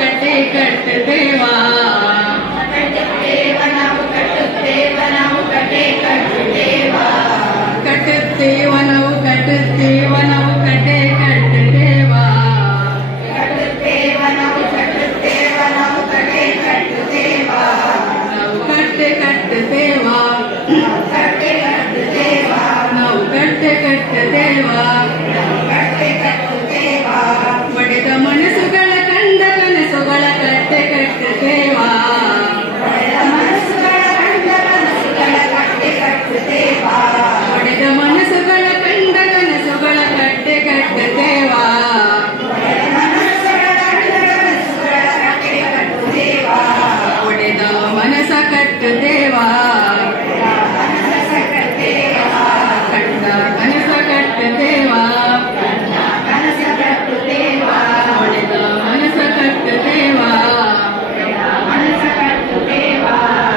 ಕಟ್ಟೆ ಕಟ್ಟುತ್ತೇವಾ ಕಟ್ಟುತ್ತೇವ ನಾವು ಕಟ್ಟುತ್ತೇವ ನಾವು ಕಟ್ಟೆ ಕಟ್ಟುತ್ತೇವಾ ನಾವು ಕಟ್ಟೆ ಕಟ್ಟುತ್ತೇವಾ ನಾವು ಕಟ್ಟೆ ಕಟ್ಟುತ್ತೇವಾ ಒಡೆದ ಮನಸ್ಸುಗಳ ಕಂಡ ಕನಸುಗಳ ಕಟ್ಟೆ ಕಟ್ಟುತ್ತೇವಾ ಒಡೆದ ಮನಸ್ಸುಗಳ ಕಂಡ ಕನಸುಗಳ ಕಟ್ಟೆ ಕಟ್ಟುತ್ತೇವಾ ಒಡೆದ ಮನಸ ಕಟ್ಟುತ್ತೇವಾ ಕಂಡ ಕನಸ ಕಟ್ಟುತ್ತೇವಾ ಒಡೆದ ಮನಸ ಕಟ್ಟುತ್ತೇವಾ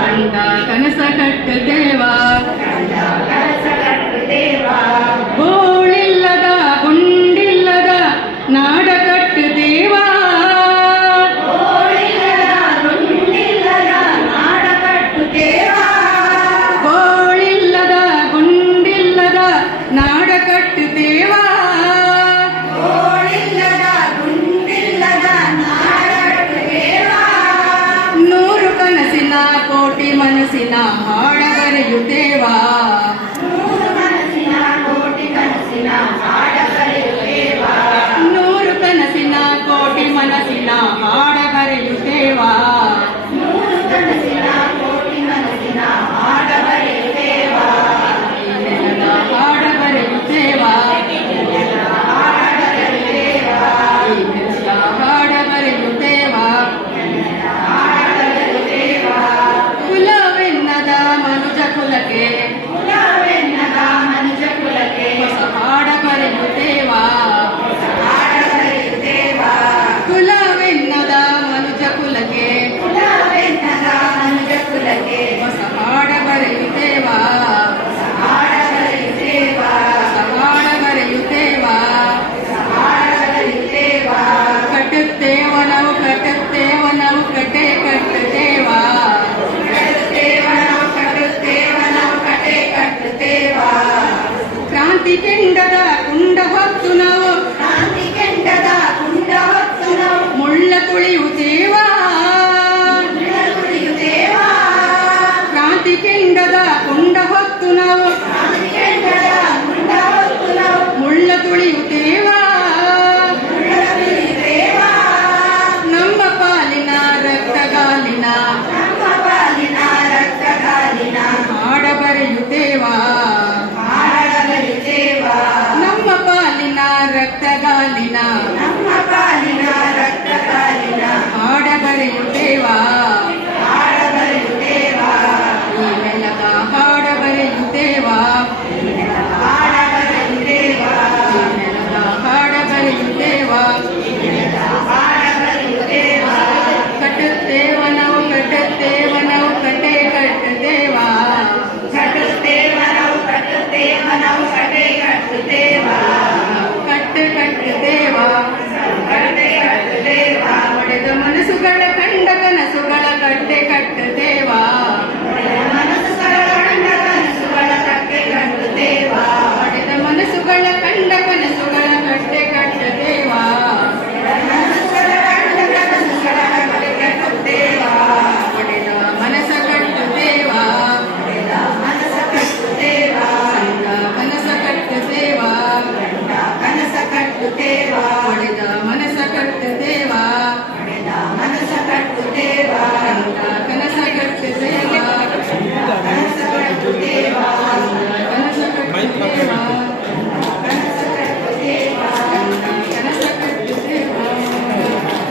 ಕಂಡ ಕನಸ ಕಟ್ಟುತ್ತೇವಾ ಗೋಳಿಲ್ಲದ ಗುಂಡಿಲ್ಲದ ನಾಡ ಕಟ್ಟುತ್ತೇವಾ ಗೋಳಿಲ್ಲದ ಗುಂಡಿಲ್ಲದ ನಾಡ ಕಟ್ಟುತ್ತೇವಾ ನೂರು ಕನಸಿನ ಕೋಟಿ ಮನಸ್ಸಿನ ಹಾಡ ಬರೆಯುತ್ತೇವಾ ನೂರು ಕನಸಿನ ಕೋಟಿ ಮನಸ್ಸಿನ ಹಾಡ ಬರೆಯುತ್ತೇವಾ ಹಾಡ ಬರೆಯುತ್ತೇವಾ ಹಾಡ ಬರೆಯುತ್ತೇವಾ ಕುಲವೆನ್ನದ ಮನುಜ ಕುಲಕ್ಕೆ ಹೊಸ ಹಾಡ ಬರೆಯುತ್ತೇವಾ ಕುಲವೆನ್ನದ ಮನುಜ ಕುಲಕ್ಕೆ ಹೊಸ ಹಾಡ ಬರೆಯುತ್ತೇವಾ ಹಾಡ ಬರೆಯುತ್ತೇವಾ ಕಟ್ಟುತ್ತೇವ ನಾವು ಕಟ್ಟುತ್ತೇವ ನಾವು ಕಟ್ಟೆ ಕಟ್ಟುತ್ತೇವಾ ಕ್ರಾಂತಿ ಕೆಂಡದ ಕುಂಡ ಹೊತ್ತು ನಾವು ಮುಳ್ಳ ತುಳಿಯುತ್ತೇವಾ ಕ್ರಾಂತಿ ಕೆಂಡದ ಕುಂಡ ಹೊತ್ತು ನಾವು ಮುಳ್ಳ ತುಳಿಯುತ್ತೇವಾ ನಮ್ಮ ಪಾಲಿನ ರಕ್ತಗಾಲಿನ ಹಾಡ ಬರೆಯುತ್ತೇವಾ ನಮ್ಮ ಪಾಲಿನ ರಕ್ತಗಾಲಿನ ಹಾಡ ಬರೆಯುತ್ತೇವಾ ಈ ನೆಲದ ಹಾಡ ಬರೆಯುತ್ತೇವಾ ಈ ನೆಲದ ಹಾಡ ಬರೆಯುತ್ತೇವಾ ಕಟ್ಟುತ್ತೇವ ನಾವು ಕಟ್ಟುತ್ತೇವ ನಾವು ಕಟ್ಟೆ ಕಟ್ಟುತ್ತೇವಾ ಕಟ್ಟೆ ಕಟ್ಟುತ್ತೇವಾ ಒಡೆದ ಮನಸ್ಸುಗಳ ಕಂಡ ಕನಸುಗಳ ಕಟ್ಟೆ ಕಟ್ಟುತ್ತೇವಾ ಒಡೆದ ಮನಸ್ಸುಗಳ ಕಂಡ ಕನಸುಗಳ ಕಟ್ಟೆ ಕಟ್ಟುತ್ತೇವಾ ಒಡೆದ ಮನಸ ಕಟ್ಟುತ್ತೇವಾ ಕನಸ ಕಟ್ಟುತ್ತೇವಾ ಒಡೆದ ಮನಸ ಕಟ್ಟುತ್ತೇವಾ ಕನಸ ಕಟ್ಟುತ್ತೇವಾ ಕನಸ ಕಟ್ಟುತ್ತೇವಾ